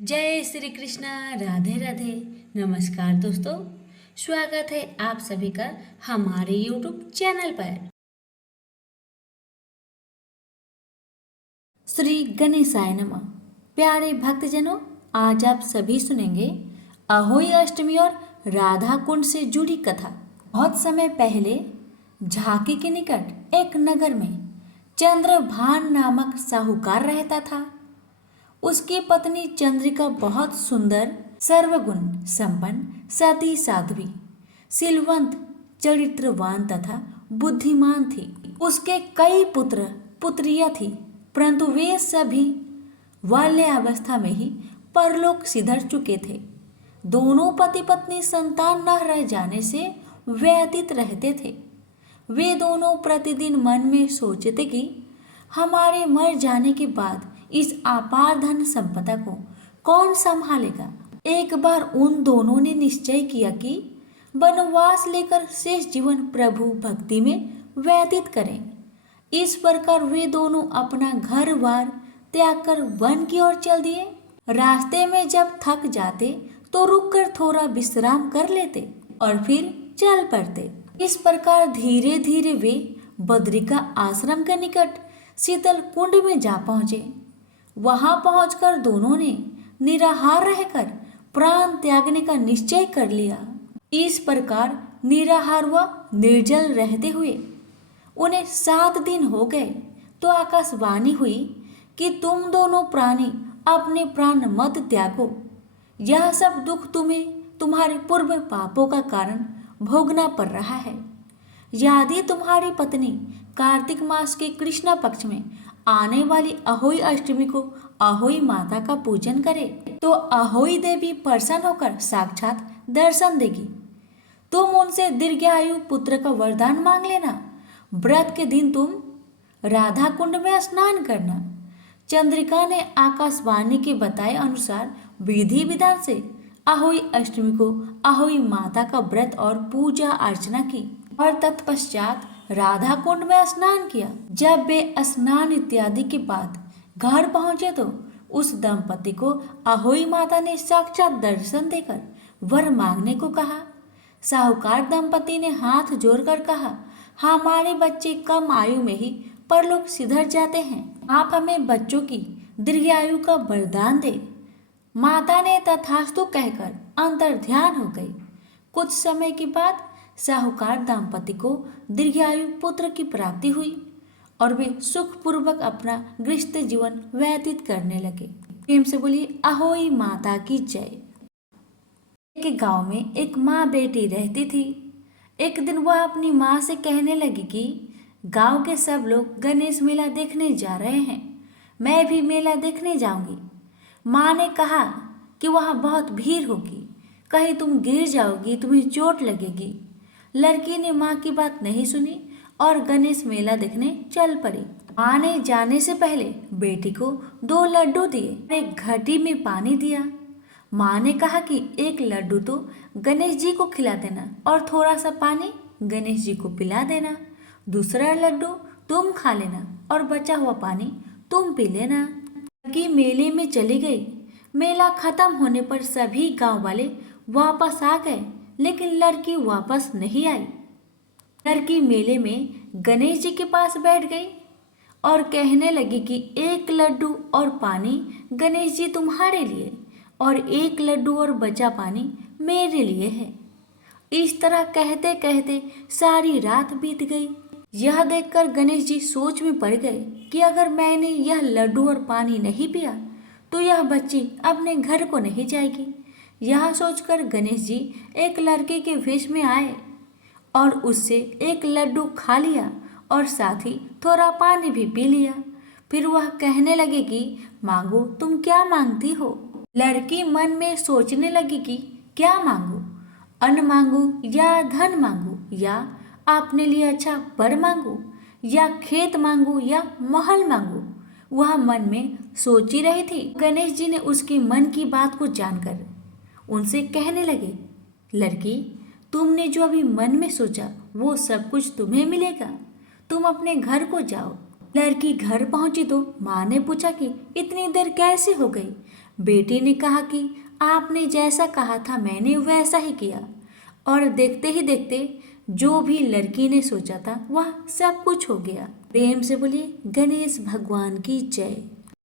जय श्री कृष्णा। राधे राधे। नमस्कार दोस्तों, स्वागत है आप सभी का हमारे YouTube चैनल पर। श्री गणेशाय नमः। प्यारे भक्तजनों, आज आप सभी सुनेंगे अहोई अष्टमी और राधा कुंड से जुड़ी कथा। बहुत समय पहले झांकी के निकट एक नगर में चंद्रभान नामक साहूकार रहता था। उसकी पत्नी चंद्रिका बहुत सुंदर, सर्वगुण संपन्न, सती साध्वी, शीलवंत, चरित्रवान तथा बुद्धिमान थी। उसके कई पुत्र पुत्रियां थी, परंतु वे सभी बाल्यावस्था में ही परलोक सिधर चुके थे। दोनों पति पत्नी संतान न रह जाने से व्यतीत रहते थे। वे दोनों प्रतिदिन मन में सोचते कि हमारे मर जाने के बाद इस अपार धन संपदा को कौन संभालेगा। एक बार उन दोनों ने निश्चय किया कि वनवास लेकर शेष जीवन प्रभु भक्ति में व्यतीत करें। इस प्रकार वे दोनों अपना घर बार त्याग कर वन की ओर चल दिए। रास्ते में जब थक जाते तो रुककर थोड़ा विश्राम कर लेते और फिर चल पड़ते। इस प्रकार धीरे धीरे वे बद्रिका आश्रम के निकट शीतल कुंड में जा पहुंचे। वहां पहुंचकर दोनों ने निराहार रहकर प्राण त्यागने का निश्चय कर लिया। इस प्रकार निराहार व निर्जल रहते हुए उन्हें 7 दिन हो गए तो आकाशवाणी हुई कि तुम दोनों प्राणी अपने प्राण मत त्यागो। यह सब दुख तुम्हें तुम्हारे पूर्व पापों का कारण भोगना पड़ रहा है। यदि तुम्हारी पत्नी कार्तिक मास के कृष्णा पक्ष में आने वाली अहोई अष्टमी को अहोई माता का पूजन करे तो अहोई देवी प्रसन्न होकर साक्षात दर्शन देगी। तुम उनसे दीर्घायु पुत्र का वरदान मांग लेना। व्रत के दिन तुम राधा कुंड में स्नान करना। चंद्रिका ने आकाशवाणी के बताए अनुसार विधि विधान से अहोई अष्टमी को अहोई माता का व्रत और पूजा अर्चना की और तत्पश्चात राधा कुंड में स्नान किया। जब वे स्नान इत्यादि के बाद घर पहुंचे तो उस दंपति को अहोई माता ने साक्षात दर्शन देकर वर मांगने को कहा। साहूकार दंपति ने हाथ जोड़कर कहा, हमारे बच्चे कम आयु में ही परलोक सिधर जाते हैं, आप हमें बच्चों की दीर्घायु का वरदान दे। माता ने तथास्तु कहकर अंतर्ध्यान हो गई। कुछ समय के बाद साहूकार दंपति को दीर्घायु पुत्र की प्राप्ति हुई और वे सुखपूर्वक अपना गृहस्थ जीवन व्यतीत करने लगे। प्रेम से बोलिए अहोई माता की जय। एक गांव में एक माँ बेटी रहती थी। एक दिन वह अपनी माँ से कहने लगी कि गांव के सब लोग गणेश मेला देखने जा रहे हैं, मैं भी मेला देखने जाऊंगी। माँ ने कहा कि वहाँ बहुत भीड़ होगी, कहीं तुम गिर जाओगी, तुम्हें चोट लगेगी। लड़की ने माँ की बात नहीं सुनी और गणेश मेला देखने चल पड़ी। माँ ने जाने से पहले बेटी को 2 लड्डू दिए, एक घटी में पानी दिया। माँ ने कहा कि एक लड्डू तो गणेश जी को खिला देना और थोड़ा सा पानी गणेश जी को पिला देना। दूसरा लड्डू तुम खा लेना और बचा हुआ पानी तुम पी लेना। लड़की मेले में चली गई। मेला खत्म होने पर सभी गांव वाले वापस आ गए, लेकिन लड़की वापस नहीं आई। लड़की मेले में गणेश जी के पास बैठ गई और कहने लगी कि एक लड्डू और पानी गणेश जी तुम्हारे लिए और एक लड्डू और बचा पानी मेरे लिए है। इस तरह कहते कहते सारी रात बीत गई। यह देखकर गणेश जी सोच में पड़ गए कि अगर मैंने यह लड्डू और पानी नहीं पिया तो यह बच्ची अपने घर को नहीं जाएगी। यह सोचकर गणेश जी एक लड़के के वेश में आए और उससे एक लड्डू खा लिया और साथ ही थोड़ा पानी भी पी लिया। फिर वह कहने लगे कि मांगो, तुम क्या मांगती हो। लड़की मन में सोचने लगी कि क्या मांगू, अन्न मांगू या धन मांगू या अपने लिए अच्छा वर मांगू या खेत मांगू या महल मांगू। वह मन में सोची रही थी। गणेश जी ने उसके मन की बात को जानकर उनसे कहने लगे, लड़की, तुमने जो अभी मन में सोचा वो सब कुछ तुम्हें मिलेगा, तुम अपने घर को जाओ। लड़की घर पहुंची तो माँ ने पूछा कि इतनी देर कैसे हो गई, बेटी ने कहा कि आपने जैसा कहा था मैंने वैसा ही किया, और देखते ही देखते जो भी लड़की ने सोचा था वह सब कुछ हो गया। प्रेम से बोलिए गणेश भगवान की जय।